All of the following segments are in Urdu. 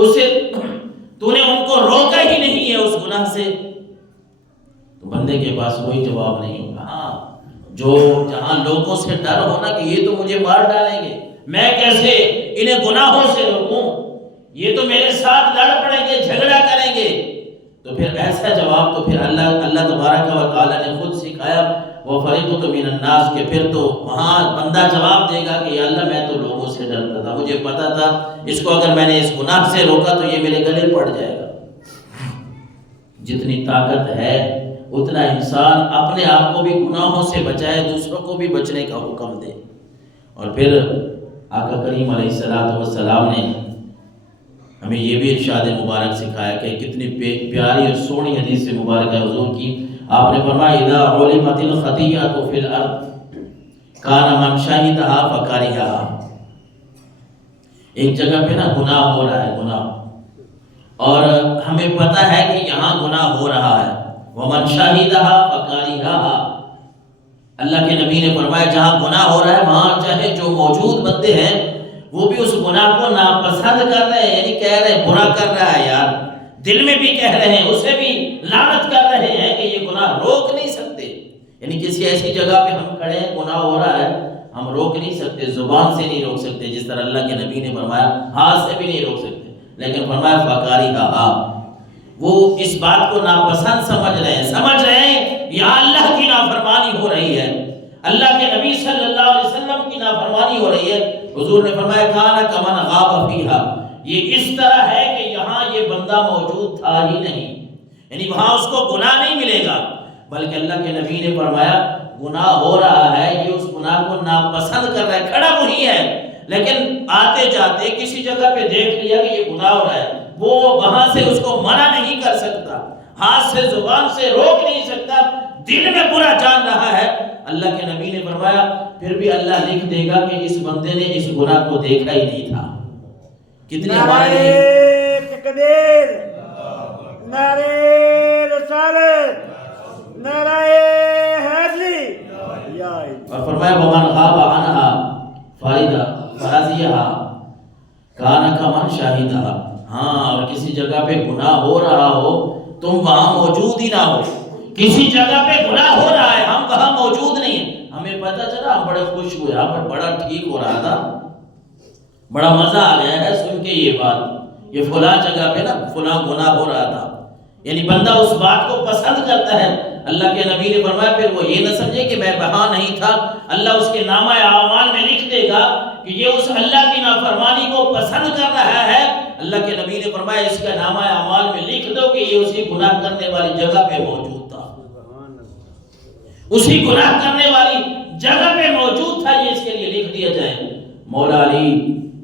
اسے تو نے ان کو روکا ہی نہیں ہے اس گناہ سے، تو بندے کے پاس کوئی جواب نہیں ہوگا۔ ہاں، جو جہاں لوگوں سے ڈر ہونا کہ یہ تو مجھے مار ڈالیں گے، میں کیسے انہیں گناہوں سے روکوں، یہ تو میرے ساتھ لڑ پڑیں گے، جھگڑا کریں گے، تو پھر ایسا جواب تو پھر اللہ تبارک و تعالیٰ نے خود سکھایا، وَفَرِقْتُ مِنَ النَّاسِ، کہ پھر تو وہاں بندہ جواب دے گا کہ یا اللہ میں تو لوگوں سے ڈرتا تھا، مجھے پتا تھا اس کو اگر میں نے اس گناہ سے روکا تو یہ میرے گلے پڑ جائے گا۔ جتنی طاقت ہے اتنا انسان اپنے آپ کو بھی گناہوں سے بچائے، دوسروں کو بھی بچنے کا حکم دے۔ اور پھر آقا کریم علیہ السلام نے ہمیں یہ بھی ارشاد مبارک سکھایا کہ کتنی پیاری اور سونی حدیث مبارک ہے حضور کی۔ آپ نے فرمایا اذا علمت الخطیئۃ فی الارض کان من شہدھا فکرہا۔ ایک جگہ پہ نا گناہ ہو رہا ہے، گناہ، اور ہمیں پتہ ہے کہ یہاں گناہ ہو رہا ہے، ومن شہدھا فکرہا۔ اللہ کے نبی نے فرمایا جہاں گناہ ہو رہا ہے وہاں چاہے جو موجود بندے ہیں وہ بھی اس گناہ کو ناپسند کر رہے ہیں، یعنی کہہ رہے ہیں برا کر رہا ہے یار، دل میں بھی کہہ رہے ہیں، اسے بھی لعنت کر رہے ہیں کہ یہ گناہ روک نہیں سکتے۔ یعنی کسی ایسی جگہ پہ ہم کھڑے ہیں، گناہ ہو رہا ہے، ہم روک نہیں سکتے، زبان سے نہیں روک سکتے، جس طرح اللہ کے نبی نے فرمایا ہاتھ سے بھی نہیں روک سکتے، لیکن فرمایا فکرہا، وہ اس بات کو ناپسند سمجھ رہے ہیں یہاں اللہ کی نافرمانی ہو رہی ہے، اللہ کے نبی صلی اللہ علیہ وسلم کی نافرمانی ہو رہی ہے۔ حضور نے فرمایا کان کمن غاب فیہا، یہ اس طرح ہے کہ یہاں یہ بندہ موجود تھا ہی نہیں، یعنی وہاں اس کو گناہ نہیں ملے گا، بلکہ اللہ کے نبی نے فرمایا گناہ ہو رہا ہے، یہ اس گناہ کو ناپسند کر رہا ہے، کھڑا وہی ہے لیکن آتے جاتے کسی جگہ پہ دیکھ لیا کہ یہ گناہ ہو رہا ہے، وہ وہاں سے اس کو منع نہیں کر سکتا، ہاتھ سے زبان سے روک نہیں سکتا، دل میں برا جان رہا ہے۔ اللہ کے نبی نے فرمایا پھر بھی اللہ لکھ دے گا کہ اس بندے نے اس گناہ کو دیکھا ہی نہیں تھا۔ کتنی ہمارے نعرہ تکبیر، نعرہ رسالت، نعرہ حیدری، اور فرمایا ومن غاب عنہا فرضیہا کان کمن شاہدہا۔ ہاں، اور کسی جگہ پہ گناہ ہو رہا ہو تم وہاں موجود ہی نہ ہو، کسی جگہ پہ گناہ ہو رہا ہے ہم وہاں موجود نہیں ہیں، ہمیں پتہ چلا ہم بڑے خوش ہوئے، یہاں پر بڑا ٹھیک ہو رہا تھا، بڑا مزہ آ گیا ہے سن کے یہ بات، یہ فلاں جگہ پہ نا فلاں گناہ ہو رہا تھا، یعنی بندہ اس بات کو پسند کرتا ہے۔ اللہ کے نبی نے فرمایا پھر وہ یہ نہ سمجھے کہ میں وہاں نہیں تھا، اللہ اس کے نامہ اعمال میں لکھ دے گا کہ یہ اس اللہ کی نافرمانی کو پسند کر رہا ہے۔ اللہ کے نبی نے فرمایا اس کا نامہ اعمال میں لکھ دو کہ یہ اسی گناہ کرنے والی جگہ پہ موجود تھا، اسی گناہ کرنے والی جگہ پہ موجود تھا، یہ اس کے لیے لکھ دیا جائے۔ مولا علی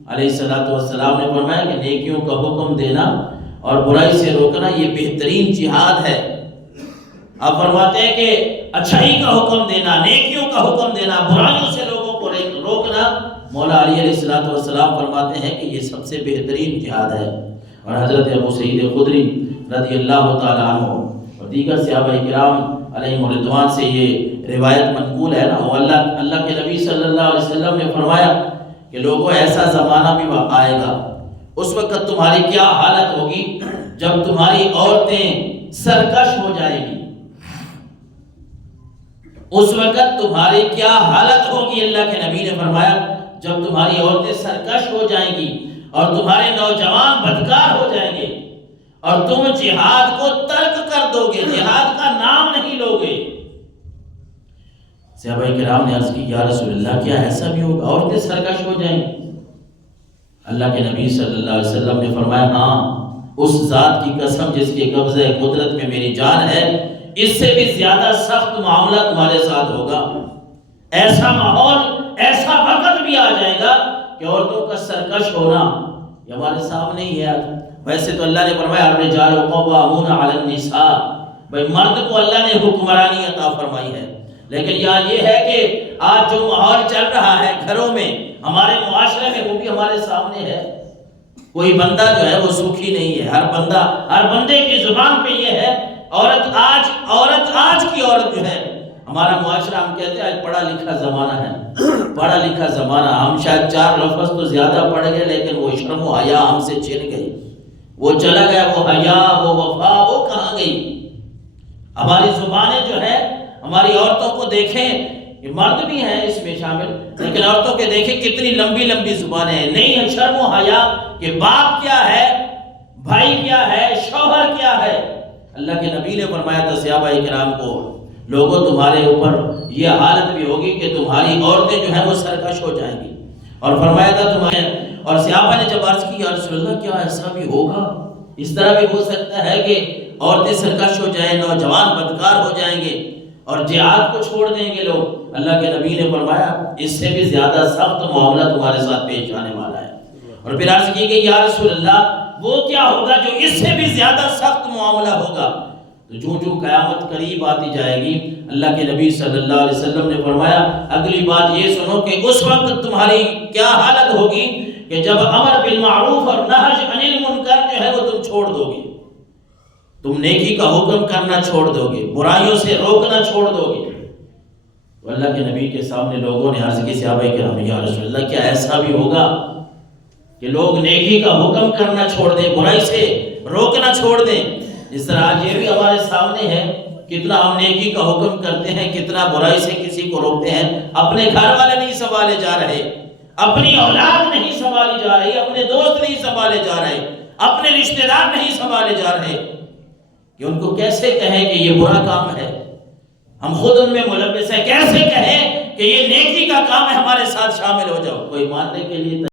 علیہ السلام نے فرمایا کہ نیکیوں کا حکم دینا اور برائی سے روکنا یہ بہترین جہاد ہے۔ آپ فرماتے ہیں کہ اچھائی کا حکم دینا، نیکیوں کا حکم دینا، برائیوں سے لوگوں کو روکنا، مولا علی علیہ السلام فرماتے ہیں کہ یہ سب سے بہترین جہاد ہے۔ اور حضرت ابو سعید خدری رضی اللہ تعالیٰ عنہ اور دیگر صحابہ کرام علیہ رضوان سے یہ روایت منقول ہے نا، وہ اللہ کے نبی صلی اللہ علیہ وسلم نے فرمایا کہ لوگوں ایسا زمانہ بھی آئے گا، اس وقت تمہاری کیا حالت ہوگی جب تمہاری عورتیں سرکش ہو جائیں گی، اس وقت تمہاری کیا حالت ہوگی، اللہ کے نبی نے فرمایا جب تمہاری عورتیں سرکش ہو جائیں گی اور تمہارے نوجوان بدکار ہو جائیں گے اور تم جہاد کو ترک کر دو گے، جہاد کا نام نہیں لوگے۔ صحابہ کرام نے عرض کی یا رسول اللہ کیا ایسا بھی ہوگا، عورتیں سرکش ہو جائیں گی؟ اللہ کے نبی صلی اللہ علیہ وسلم نے فرمایا ہاں، اس ذات کی قسم جس کے قبضہ قدرت میں میری جان ہے، اس سے بھی زیادہ سخت معاملہ تمہارے ساتھ ہوگا، ایسا ماحول، ایسا وقت بھی آ جائے گا کہ عورتوں کا سرکش ہونا یہ ہمارے سامنے ہی ہے۔ ویسے تو اللہ نے فرمایا الرجال قوامون علی النساء، بھائی مرد کو اللہ نے حکمرانی عطا فرمائی ہے، لیکن یہاں یہ ہے کہ آج جو ماحول چل رہا ہے گھروں میں، ہمارے معاشرے میں، وہ بھی ہمارے سامنے ہے۔ کوئی بندہ جو ہے وہ سکھی نہیں ہے، ہر بندے کی زبان پہ یہ ہے عورت آج کی عورت جو ہے، ہمارا معاشرہ ہم کہتے ہیں آج پڑھا لکھا زمانہ ہے، پڑھا لکھا زمانہ، ہم شاید 4 لفظ تو زیادہ پڑھ گئے لیکن وہ شرم و حیا ہم سے چھن گئی، وہ چلا گیا، وہ حیا، وہ وفا، وہ کہاں گئی؟ ہماری زبانیں جو ہے، ہماری عورتوں کو دیکھیں، یہ مرد بھی ہیں اس میں شامل، لیکن عورتوں کے دیکھیں کتنی لمبی لمبی زبانیں ہیں، نہیں شرم و حیا کہ باپ کیا ہے، بھائی کیا ہے، شوہر کیا ہے۔ اللہ کے نبی نے فرمایا تھا صحابہ کرام کو، لوگوں تمہارے اوپر یہ حالت بھی ہوگی کہ تمہاری عورتیں جو ہیں وہ سرکش ہو جائیں گی، اور فرمایا تھا تمہیں، اور صحابہ نے جب عرض کی یا رسول اللہ کیا ایسا بھی ہوگا، اس طرح بھی ہو سکتا ہے کہ عورتیں سرکش ہو جائیں، نوجوان بدکار ہو جائیں گے اور جہاد کو چھوڑ دیں گے لوگ؟ اللہ کے نبی نے فرمایا اس سے بھی زیادہ سخت معاملہ تمہارے ساتھ پیش آنے والا ہے۔ اور پھر عرض کی کہ یا رسول اللہ وہ کیا ہوگا جو اس سے بھی زیادہ سخت معاملہ ہوگا؟ تو جو قیامت قریب آتی جائے گی، اللہ کے نبی صلی اللہ علیہ وسلم نے فرمایا اگلی بات یہ سنو کہ اس وقت تمہاری کیا حالت ہوگی کہ جب امر بالمعروف اور نہی عن المنکر جو ہے وہ تم چھوڑ دو گے، تم نیکی کا حکم کرنا چھوڑ دو گے، برائیوں سے روکنا چھوڑ دو گے۔ تو اللہ کے نبی کے سامنے لوگوں نے عرض کی صحابہ کرام یا رسول اللہ کیا ایسا بھی ہوگا کہ لوگ نیکی کا حکم کرنا چھوڑ دیں، برائی سے روکنا چھوڑ دیں؟ اس طرح آج یہ بھی ہمارے سامنے ہے، کتنا ہم نیکی کا حکم کرتے ہیں، کتنا برائی سے کسی کو روکتے ہیں۔ اپنے گھر والے نہیں سنبھالے جا رہے، اپنی اولاد نہیں سنبھالی جا رہی، اپنے دوست نہیں سنبھالے جا رہے، اپنے رشتہ دار نہیں سنبھالے جا رہے، کہ ان کو کیسے کہیں کہ یہ برا کام ہے، ہم خود ان میں ملوث ہیں، کیسے کہیں کہ یہ نیکی کا کام ہے، ہمارے ساتھ شامل ہو جاؤ؟ کوئی ماننے کے لیے